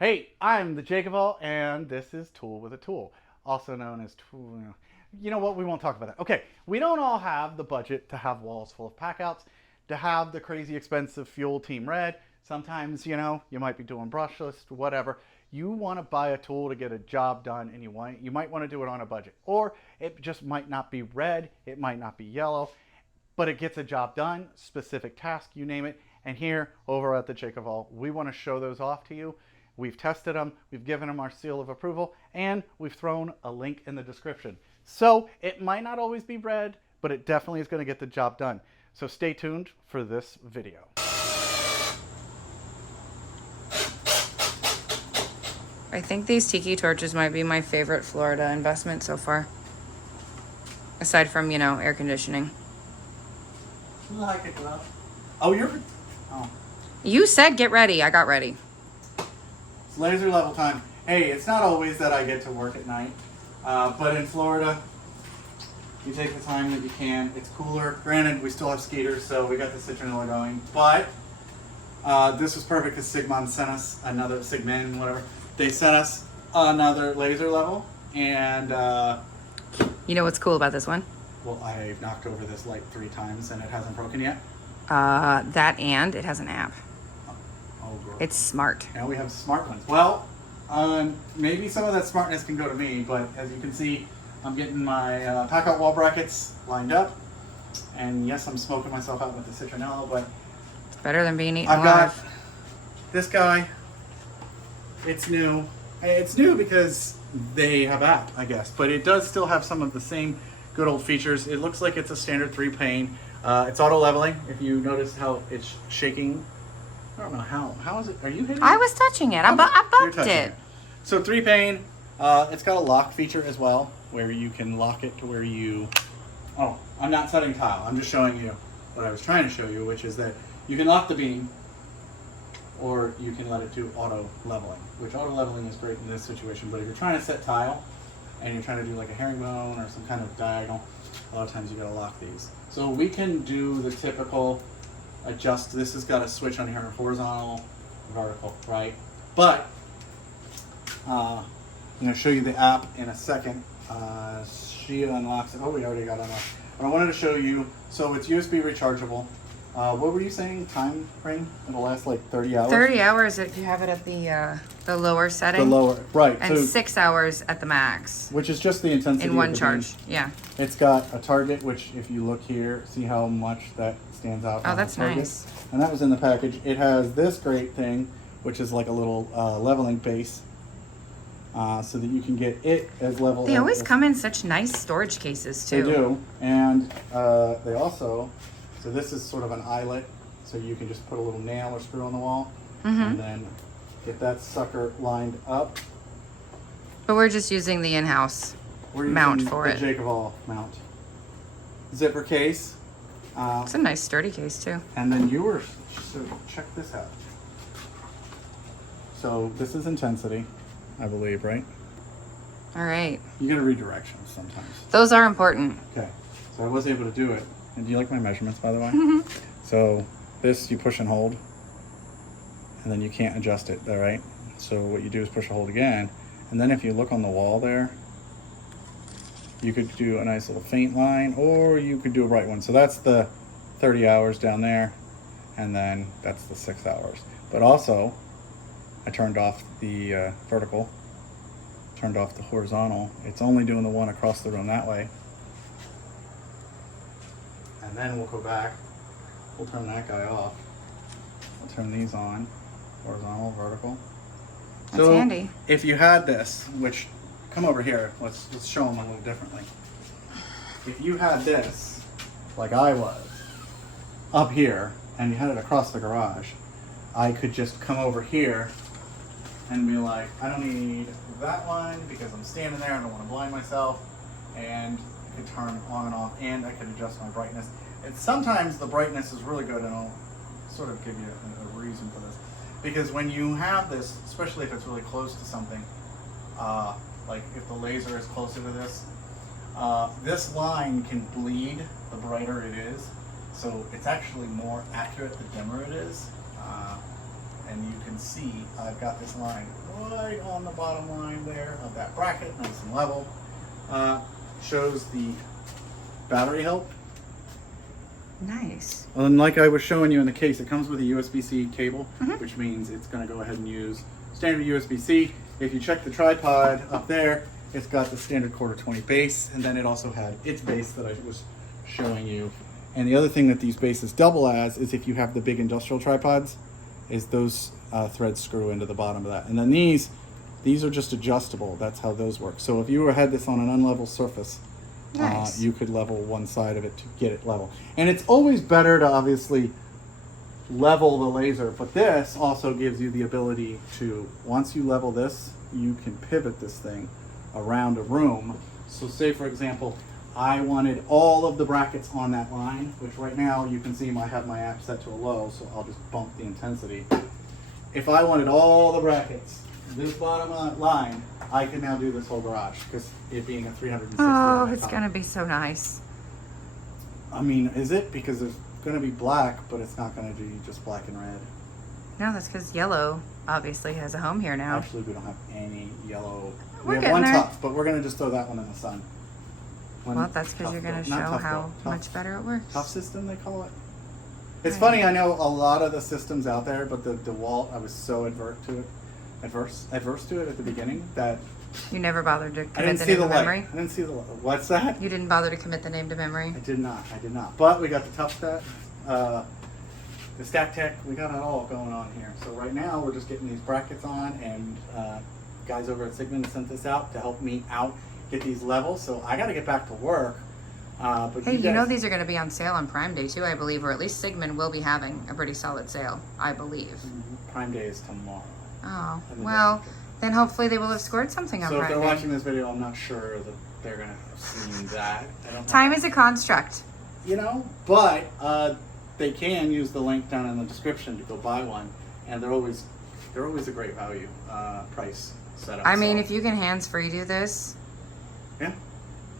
Hey, I'm the JakeOfALL, and this is Tool with a Tool, also known as Tool. You know what? We won't talk about that. Okay, we don't all have the budget to have walls full of packouts, to have the crazy expensive fuel Team Red. Sometimes, you might be doing brushless, whatever. You want to buy a tool to get a job done, and you might want to do it on a budget, or it just might not be red, it might not be yellow, but it gets a job done, specific task, you name it. And here, over at the JakeOfALL, we want to show those off to you. We've tested them, we've given them our seal of approval, and we've thrown a link in the description. So it might not always be red, but it definitely is going to get the job done. So stay tuned for this video. I think these tiki torches might be my favorite Florida investment so far. Aside from, air conditioning. Like it, love. Oh, You said get ready. I got ready. It's laser level time. Hey, it's not always that I get to work at night, but in Florida, you take the time that you can. It's cooler. Granted, we still have skaters, so we got the citronella going, but this was perfect because Sigman sent us another, Sigman, whatever. They sent us another laser level, and You know what's cool about this one? well, I've knocked over this light 3 times and it hasn't broken yet. That and it has an app. Oh, girl. It's smart. Now we have smart ones. Well, maybe some of that smartness can go to me, but as you can see, I'm getting my PACKOUT wall brackets lined up. And yes, I'm smoking myself out with the citronella, but It's better than being eaten I've got alive. this guy. It's new. It's new because they have app, I guess, but it does still have some of the same good old features. It looks like it's a standard 3-pane. It's auto leveling. If you notice how it's shaking, I don't know how is it? Are you hitting? I was touching it. I You're bumped touching it. So 3-pane. It's got a lock feature as well, where you can lock it to where you. Oh, I'm not setting tile. I'm just showing you what I was trying to show you, which is that you can lock the beam, or you can let it do auto leveling. Which auto leveling is great in this situation, but if you're trying to set tile, and you're trying to do like a herringbone or some kind of diagonal, a lot of times you gotta lock these. So we can do the typical adjust. This has got a switch on here, horizontal, vertical, right? But I'm gonna show you the app in a second. She unlocks it. Oh, we already got unlocked. But I wanted to show you. So it's USB rechargeable. What were you saying? Time frame? It'll last like 30 hours. 30 hours if you have it at the lower setting. The lower, right? And so, 6 hours at the max. which is just the intensity In one of the charge. beam. Yeah. It's got a target, which if you look here, see how much that stands out. Oh, on that's the target? nice. And that was in the package. It has this great thing, which is like a little leveling base, so that you can get it as level. They as always come in such nice storage cases too. They do, and they also. So this is sort of an eyelet, so you can just put a little nail or screw on the wall, and then get that sucker lined up. But we're just using the in-house We're mount using for the it. JakeOfALL mount. Zipper case. It's a nice sturdy case too. And then so check this out. So this is intensity, I believe, right? All right. You gotta read directions sometimes. Those are important. Okay, so I was able to do it. And do you like my measurements, by the way? So this you push and hold, and then you can't adjust it, all right? So what you do is push and hold again, and then if you look on the wall there, you could do a nice little faint line, or you could do a bright one. So that's the 30 hours down there, and then that's the 6 hours. But also, I turned off the vertical, turned off the horizontal. It's only doing the one across the room that way. And then we'll go back, we'll turn that guy off. We'll turn these on, horizontal, vertical. That's handy. If you had this, which, come over here, let's show them a little differently. If you had this, like I was, up here, and you had it across the garage, I could just come over here and be like, I don't need that one because I'm standing there, I don't want to blind myself, and I could turn on and off, and I could adjust my brightness. And sometimes the brightness is really good, and I'll sort of give you a reason for this. Because when you have this, especially if it's really close to something, like if the laser is closer to this, this line can bleed the brighter it is. So it's actually more accurate the dimmer it is. and you can see I've got this line right on the bottom line there of that bracket, nice and level. Shows the battery health. Nice. And like I was showing you in the case, it comes with a USB-C cable, which means it's going to go ahead and use standard USB-C. If you check the tripod up there, it's got the standard 1/4-20 base, and then it also had its base that I was showing you. And the other thing that these bases double as is if you have the big industrial tripods, is those threads screw into the bottom of that. And then these are just adjustable. That's how those work. So if you had this on an unlevel surface, Nice. you could level one side of it to get it level. And it's always better to obviously level the laser, but this also gives you the ability to, once you level this, you can pivot this thing around a room. So say for example, I wanted all of the brackets on that line, which right now you can see I have my app set to a low, so I'll just bump the intensity. If I wanted all the brackets, this bottom line, I can now do this whole garage, because it being a 360. Oh, it's gonna be so nice. I mean, is it? Because there's gonna be black, but it's not gonna be just black and red. No, that's because yellow obviously has a home here now. Actually, we don't have any yellow. We're We have getting one there. tough, but we're gonna just throw that one in the sun. One Well, that's because tough you're gonna gold. Not show tough how gold, tough- much better it works. Tough system, they call it. It's Right. funny, I know a lot of the systems out there, but the DeWalt, I was so adverse to it at the beginning that You never bothered to I commit didn't the see name the to light. memory? I didn't see the light. What's that? You didn't bother to commit the name to memory? I did not. But we got the Tough Set, the Stack Tech, we got it all going on here. So right now we're just getting these brackets on, and guys over at Sigman sent this out to help me out get these levels. So I got to get back to work. But Hey, you guys- know these are going to be on sale on Prime Day too, I believe, or at least Sigman will be having a pretty solid sale, I believe. Prime Day is tomorrow. Oh, And the well, day after. then hopefully they will have scored something on So if Prime they're Day. watching this video, I'm not sure that they're gonna have seen that. I don't know. Time is a construct. You know, but they can use the link down in the description to go buy one, and they're always a great value price setup. I mean, so, if you can hands-free do this, yeah,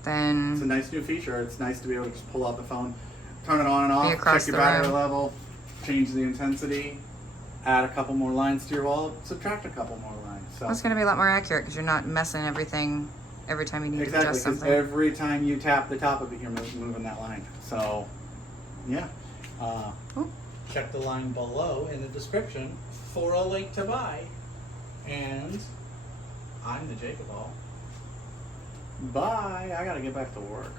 then it's a nice new feature. It's nice to be able to just pull out the phone, turn it on and off, across check your the battery room. level, change the intensity, add a couple more lines to your wall, subtract a couple more lines. So well, it's going to be a lot more accurate because you're not messing everything every time you need to exactly, adjust because something. every time you tap the top of it, you're moving that line. So, yeah. Ooh. Check the line below in the description for a link to buy. And I'm the JakeOfALL. Bye. I gotta get back to work.